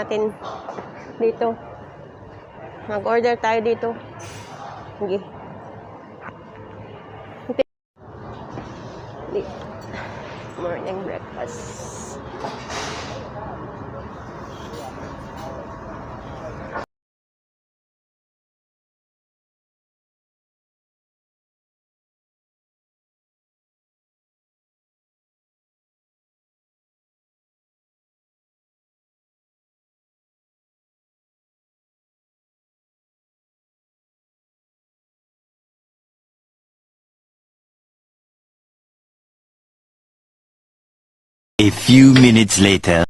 natin dito. Mag-order tayo dito. Sige. Morning breakfast. A few minutes later.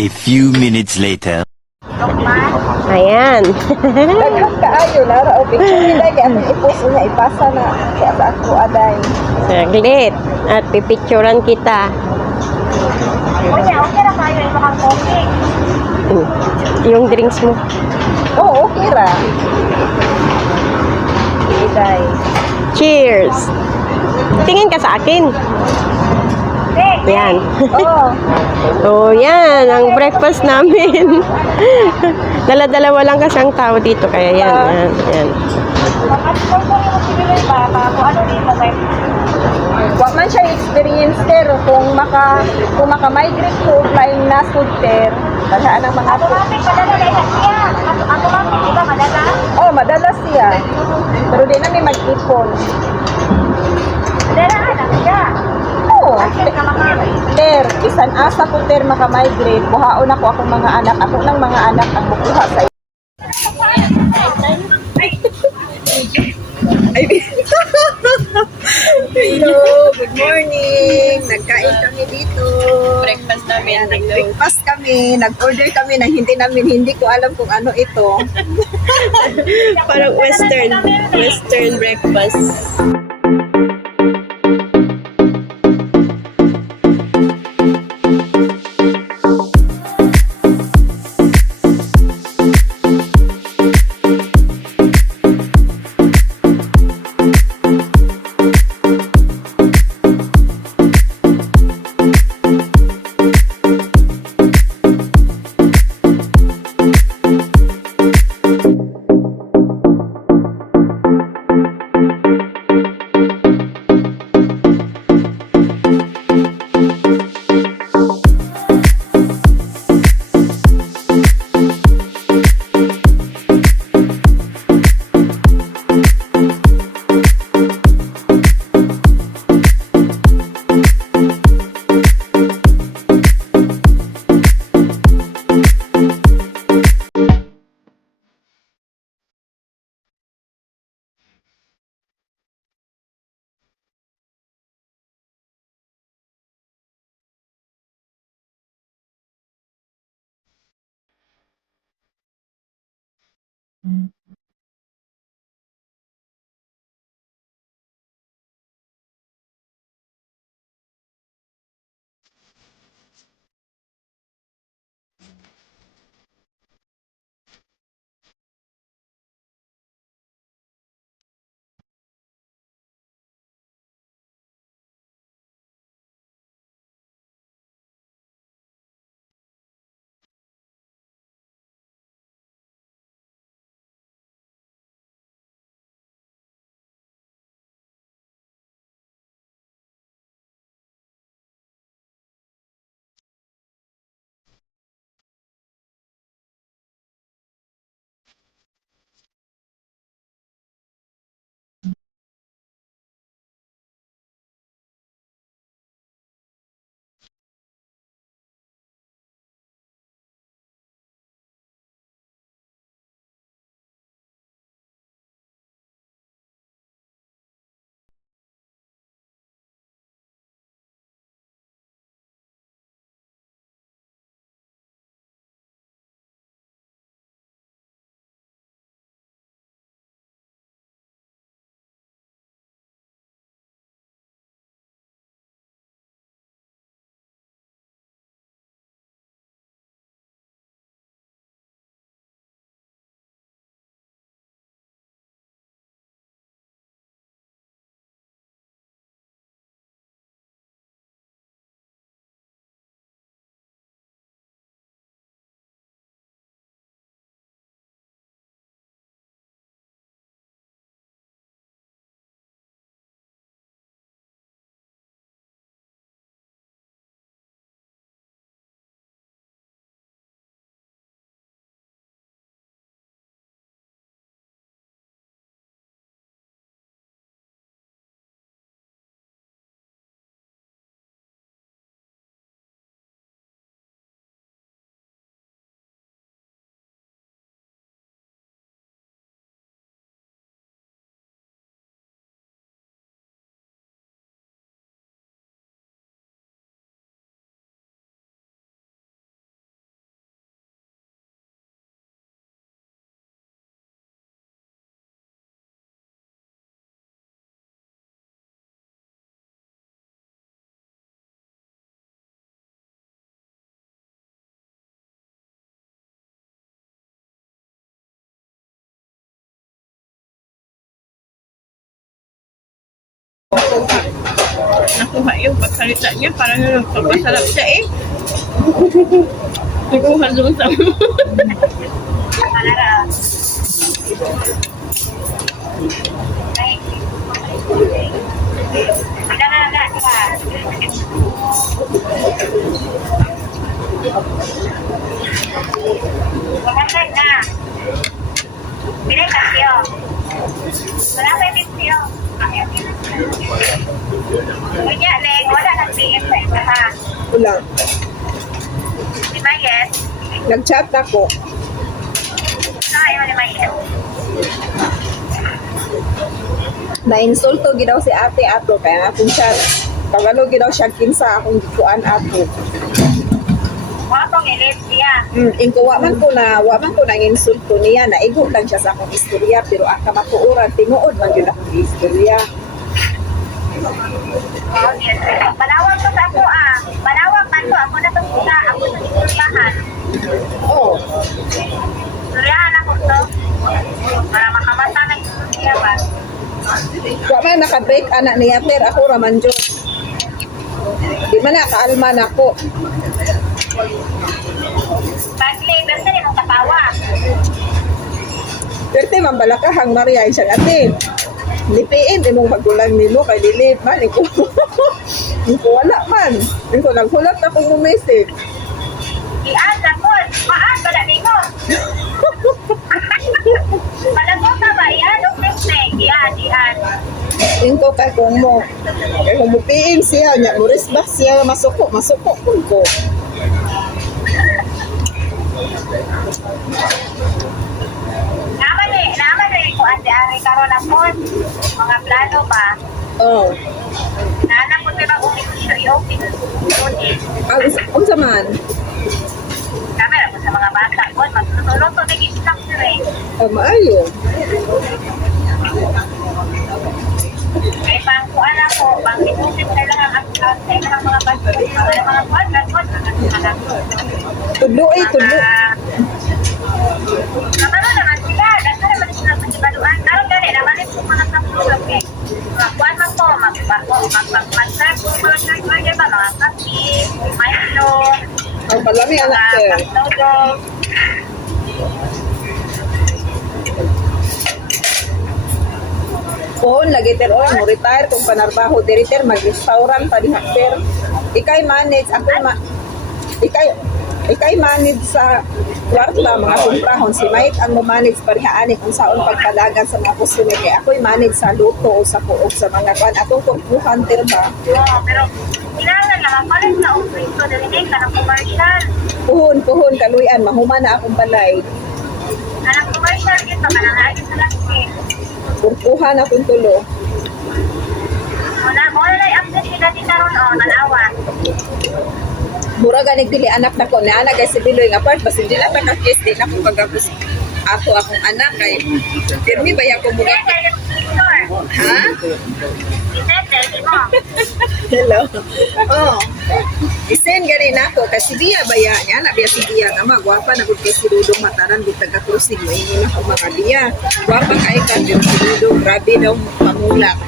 A few minutes later. Ayan. Daghang kaayo Lara o picture lagi atong i-post na ipasa na kaya sa ako aday. Saglit. At pipicturan kita. Okay ra kayo imo kang coffee. Yung drinks mo. Oh, okay ra. Iday. Cheers! Tingin ka sa akin. Yan. Oh. Oh, yan. Ang breakfast namin. Dala-dalawa lang kasi ang tao dito. Kaya yan. Yan. Yan. Wa man siya experience pero kung maka-migrate ko flying na scooter, dalahan ang mga automatic padala na siya. Automatic di ba madala? Oh, madala siya. Pero di na may mag-ipon. Madala na siya. Oo. Ter, bisan asa ko ter maka-migrate, buhaon ako akong mga anak. Ako ng mga anak ang bukuha sa Hello, good morning. Nagkain kami dito. Breakfast namin. Nag-breakfast kami. Nag-order kami na hindi ko alam kung ano ito. Parang Western breakfast. Nakuha yung pagsalita niya, parang nagpapasarap siya eh. Nakuha doon sa Maganda na. Pinay kasyo. Wala pa yung bisyo. Kanya, Leng, wala nang PM sa isa ha. Wala. Di ba, yes? Nag-chat ako. Ayaw ni Mayet. Na-insulto ginaw si ate ato kaya nga kung siya pagano ginaw siya kinsa akong gikuan ato. Mga pong ilit siya. Ingko wa man ko na insulto niya naigo lang siya sa akong istorya pero aka matuoran tinuod man gyud akong istorya. Oh, yes. Malawag to sa ako ah. Malawag man to. Ako na to sila. Ako sa istoryahan. Oh, Istoryahan ako to. Para makamata ng istorya ba? wa man naka-break anak niya pero ako ra man jud. Di man nakaalma nako. Pagli, basta rin mong katawa. Pero man balakahang Maria siya ate. Lipiin imong magulang nimo kay dili man ko. Ko wala man. Ko naghulat ako ng message. Ian, sakot. Maan, bala nimo. Palagot na ba? Ian, okay. Ian. Ingko kay kung mo. Kay kung mupiin siya nya muris ba siya masuko kun ko. Naman eh ko ate ari karon apon. Mga plano ba? Oh. Nana ko diba ulit i-open. Unsa man? Camera ko sa mga bata ko. Magluto-luto na gitak sila eh. Maayo. Ay, pangkuan ako, pang deposit na lang ang account sa ilang mga banko. Mga kuan, Tudlo ay tudlo. Kapano naman sila, dahil naman sila sa ibaluan. Karoon gani, naman rin po mga kapulog eh. Kuan man po, mag-serve po mga charge ba, mga kapi, Milo, Ang palami anak mga sir. noodles. Pohon lagi ter oy mo retire kung panarbaho di retire mag-restaurant pa diha sir. Ikay manage ako ikay manage sa kwarta mga kumprahon si Mike ang mo-manage parihaani kung saon pagpadagan sa mga customer kay ako'y manage sa luto o sa kuog sa mga kwan atong kurkuhan ter ba. Oo, pero kailangan naman pala sa operito dili ka ng commercial. Puhon kaluyan mahuman na akong balay. Anong commercial dito, manangayon sa laki. Kurkuhan akong tulo. Muna lang update sila dito ron, nalawa. Mura ganig dili anak na ko na anak kay si Biloy nga part basi dili ta ka case di na ko kagapos ako akong anak kay pirmi ba ya ko mura Kaya kayo store. ha Isete, mo. hello oh isen gani na ko kasi biya ba ya nya na biya si biya nga magwapa na gud kay si Dudong mataran gud taga crossing mo ingon ako mga biya gwapa kay ka pero si Dudong grabe daw pamulak.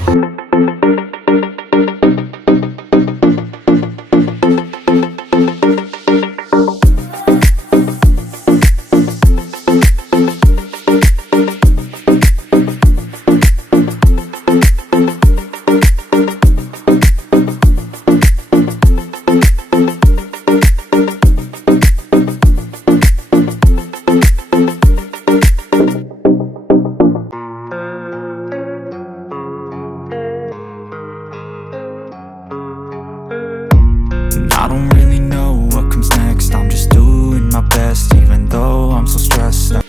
I don't really know what comes next. I'm just doing my best, even though I'm so stressed out.